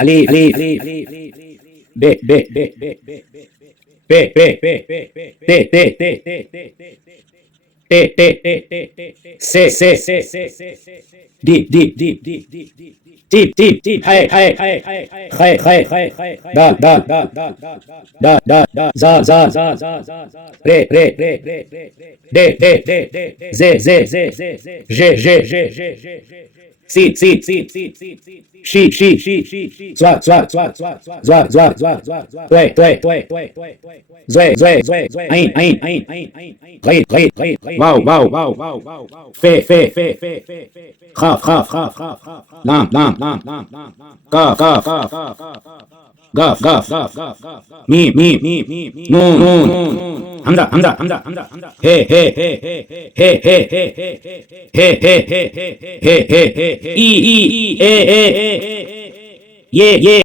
Be, be, be, be, be, be, be, be, be, te, te, te, te, te, te, te, te, te, se, deep, deep, deep, deep, deep, deep, deep, deep, hey, hey, hey, hey, hey, hey, hey, da, za, re, de, ze, je, si, shi, zwa, tue, zwe, ein, ri, wow, fe, khaf, lam, gaf, mi, nun, hamza, he, i, e, ye,